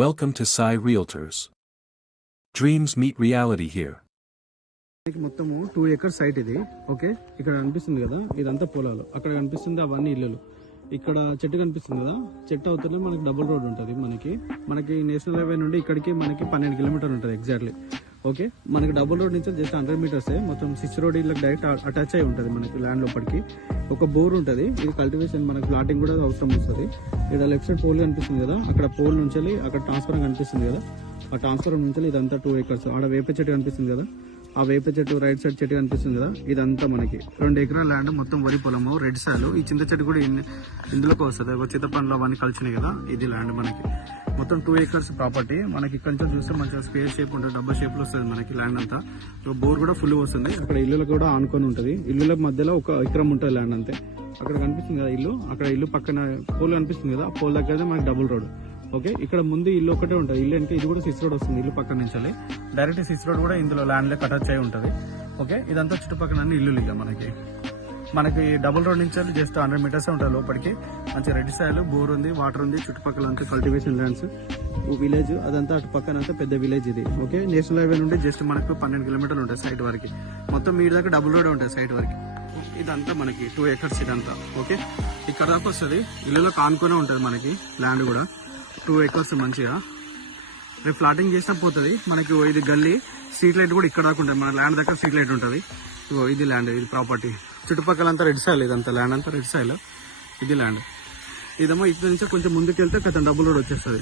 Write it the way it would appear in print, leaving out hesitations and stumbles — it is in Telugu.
Welcome to Sai Realtors. Dreams meet reality here. మొత్తము 2 acres సైట్ ఇది. ఓకే, ఇక్కడ కనిపిస్తుంది కదా, ఇదంతా పొలాలు. అక్కడ కనిపిస్తుంది అవన్నీ ఇల్లులు. ఇక్కడ చెట్టు కనిపిస్తుంది కదా, చెట్టు అవుతూనే మనకి డబుల్ రోడ్ ఉంటుంది. మనకి నేషనల్ హైవే నుండి ఇక్కడికి మనకి 12 కిలోమీటర్లు ఉంటుంది ఎగ్జాక్ట్లీ. ఓకే, మనకి డబుల్ రోడ్ నుంచి జస్ట్ 100 మీటర్సే. మొత్తం 6 రోడ్ ఇళ్ళకి డైరెక్ట్ అటాచ్ అయి ఉంటుంది మనకి ల్యాండ్ లోపలికి. ఒక బోర్ ఉంటుంది. ఇది కల్టివేషన్ మనకి ప్లాటింగ్ కూడా అవసరం వస్తుంది. ఇక్కడ లెఫ్ట్ సైడ్ పోల్ కనిపిస్తుంది కదా, అక్కడ పోల్ నుంచి అక్కడ ట్రాన్స్ఫర్ కనిపిస్తుంది కదా, ఆ ట్రాన్స్ఫర్ నుంచి ఇదంతా 2 acres. ఆడ వేప చెట్టు కనిపిస్తుంది కదా, ఆ వేప చెట్టు రైట్ సైడ్ చెట్టు కనిపిస్తుంది కదా, ఇదంతా మనకి 2 ఎకరాల ల్యాండ్, మొత్తం వరి పొలము, రెడ్ సాయిల్. ఈ చింత చెట్టు కూడా ఇందులోకి వస్తుంది. ఒక చింతపండ్లు అవన్నీ కలిసినాయి కదా, ఇది ల్యాండ్ మనకి మొత్తం 2 acres ప్రాపర్టీ. మనకి ఇక్కడ నుంచి చూస్తే మంచిగా స్పేస్ షేప్ ఉంటుంది, డబ్బా షేప్ లో వస్తుంది మనకి ల్యాండ్ అంతా. బోర్ కూడా ఫుల్ వస్తుంది. అక్కడ ఇల్లులకు కూడా ఆనుకొని ఉంటుంది. ఇల్లుల మధ్యలో 1 ఎకరం ఉంటుంది ల్యాండ్ అంతే. అక్కడ కనిపిస్తుంది కదా ఇల్లు, అక్కడ ఇల్లు పక్కన పోల్ కనిపిస్తుంది కదా, ఆ పోల్ దగ్గరనే మనకి డబుల్ రోడ్. ఓకే, ఇక్కడ ముందు ఇల్లు ఒకటే ఉంటుంది. ఇల్లు అంటే ఇది కూడా 6 రోడ్ వస్తుంది. ఇల్లు పక్కన నుంచి డైరెక్ట్ 6 రోడ్ కూడా ఇందులో ల్యాండ్ లో అటాచ్ అయి ఉంటుంది. ఓకే, ఇదంతా చుట్టుపక్కల అన్ని ఇల్లు ఇక మనకి డబుల్ రోడ్ నుంచి జస్ట్ 100 మీటర్స్ ఉంటుంది లోపలికి. మంచి రెడ్ సాయిల్, బోర్ ఉంది, వాటర్ ఉంది, చుట్టుపక్కల అంతా కల్టివేషన్ ల్యాండ్స్, విలేజ్ అదంతా అటు పక్కన అంతా పెద్ద విలేజ్ ఇది. ఓకే, నేషనల్ హైవే నుండి జస్ట్ మనకు 12 కిలోమీటర్లు ఉంటాయి సైడ్ వరకు. మొత్తం మీ దగ్గర డబుల్ రోడ్ ఉంటుంది సైడ్ వరకు. ఇదంతా మనకి 2 acres ఇదంతా. ఓకే, ఇక్కడ దాకా వస్తుంది. ఇల్లులో కానుకొనే ఉంటుంది మనకి ల్యాండ్ కూడా 2 acres మంచిగా. రేపు ఫ్లాటింగ్ చేసినా పోతుంది మనకి. ఇది గల్లీ, స్ట్రీట్ లైట్ కూడా ఇక్కడ దాకా ఉంటుంది. మన ల్యాండ్ దగ్గర స్ట్రీట్ లైట్ ఉంటుంది. ఇది ల్యాండ్, ఇది ప్రాపర్టీ. చుట్టుపక్కల అంతా రెడ్ సాయిల్, ఇదంతా ల్యాండ్ అంతా రెడ్ సాయిల్. ఇది ల్యాండ్. ఇదేమో ఇక్కడ నుంచి కొంచెం ముందుకు వెళ్తే కొంచెం డబుల్ రోడ్ వచ్చేస్తుంది.